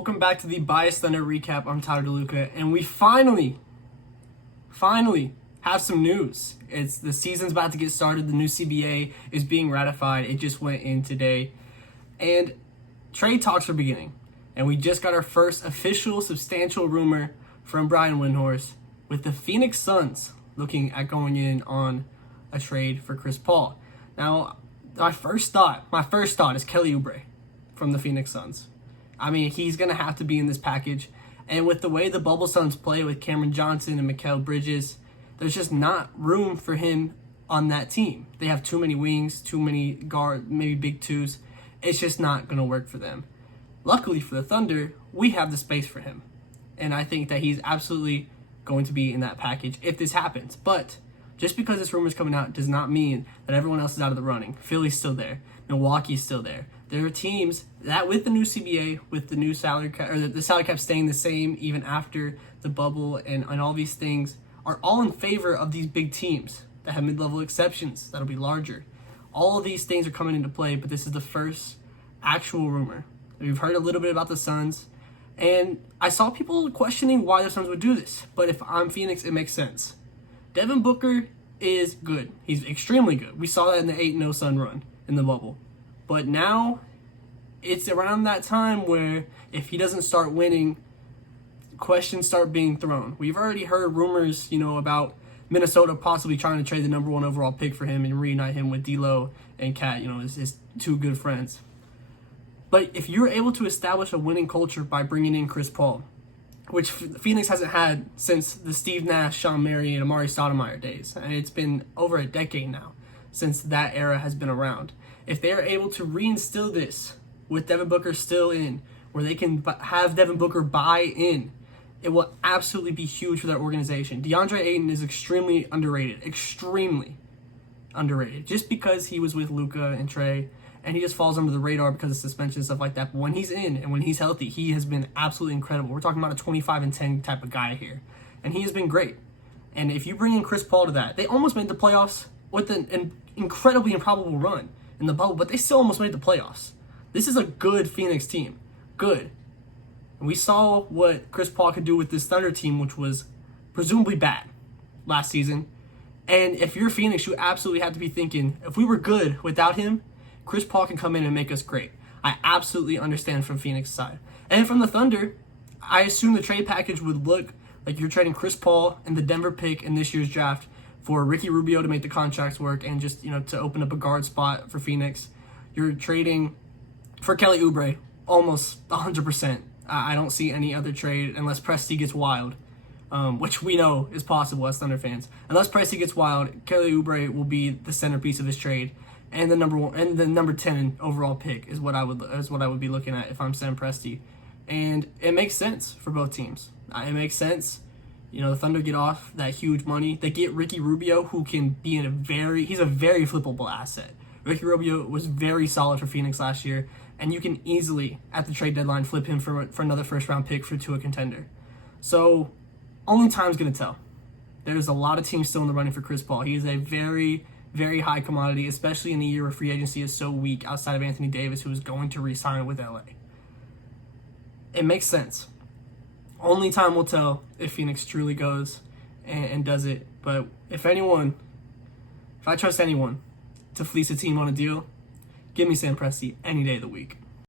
welcome back to the Biased Thunder recap. I'm Tyler DeLuca, and we finally have some news. It's the season's about to get started. The new CBA is being ratified. It just went in today, and trade talks are beginning. And we just got our first official, substantial rumor from Brian Windhorst with the Phoenix Suns looking at going in on a trade for Chris Paul. Now, my first thought is Kelly Oubre from the Phoenix Suns. I mean, he's going to have to be in this package. And with the way the Bubble Suns play with Cameron Johnson and Mikal Bridges, there's just not room for him on that team. They have too many wings, too many guards, maybe big twos. It's just not going to work for them. Luckily for the Thunder, we have the space for him. And I think that he's absolutely going to be in that package if this happens. But just because this rumor is coming out does not mean that everyone else is out of the running. Philly's still there. Milwaukee's still there. There are teams that with the new CBA, with the new salary cap, or the salary cap staying the same even after the bubble and all these things, are all in favor of these big teams that have mid-level exceptions that'll be larger. All of these things are coming into play, but this is the first actual rumor. We've heard a little bit about the Suns, and I saw people questioning why the Suns would do this. But if I'm Phoenix, it makes sense. Devin Booker is good. He's extremely good. We saw that in the 8-0 Sun run in the bubble. But now it's around that time where if he doesn't start winning, questions start being thrown. We've already heard rumors, about Minnesota possibly trying to trade the number 1 overall pick for him and reunite him with D'Lo and Cat, his two good friends. But if you're able to establish a winning culture by bringing in Chris Paul, which Phoenix hasn't had since the Steve Nash, Sean Murray, and Amari Stoudemire days, and it's been over a decade now since that era has been around. If they are able to reinstill this with Devin Booker still in, where they can have Devin Booker buy in, it will absolutely be huge for that organization. DeAndre Ayton is extremely underrated, just because he was with Luka and Trey, and he just falls under the radar because of suspension and stuff like that. But when he's in and when he's healthy, he has been absolutely incredible. We're talking about a 25-10 type of guy here, and he has been great. And if you bring in Chris Paul to that, they almost made the playoffs with an incredibly improbable run in the bubble, but they still almost made the playoffs. This is a good Phoenix team. Good. And we saw what Chris Paul could do with this Thunder team, which was presumably bad last season. And if you're Phoenix, you absolutely have to be thinking, if we were good without him, Chris Paul can come in and make us great. I absolutely understand from Phoenix side. And from the Thunder, I assume the trade package would look like you're trading Chris Paul and the Denver pick in this year's draft for Ricky Rubio to make the contracts work and just, to open up a guard spot for Phoenix. You're trading for Kelly Oubre almost 100%. I don't see any other trade unless Presti gets wild, which we know is possible as Thunder fans. Unless Presti gets wild, Kelly Oubre will be the centerpiece of his trade. And the number 10 overall pick is what I would be looking at if I'm Sam Presti, and it makes sense for both teams. It makes sense. The Thunder get off that huge money. They get Ricky Rubio, who can be he's a very flippable asset. Ricky Rubio was very solid for Phoenix last year, and you can easily at the trade deadline flip him for another first round pick to a contender. So only time's gonna tell. There's a lot of teams still in the running for Chris Paul. He is a very, very high commodity, especially in a year where free agency is so weak outside of Anthony Davis, who is going to re-sign with LA. It makes sense. Only time will tell if Phoenix truly goes and does it. But if I trust anyone to fleece a team on a deal, give me Sam Presti any day of the week.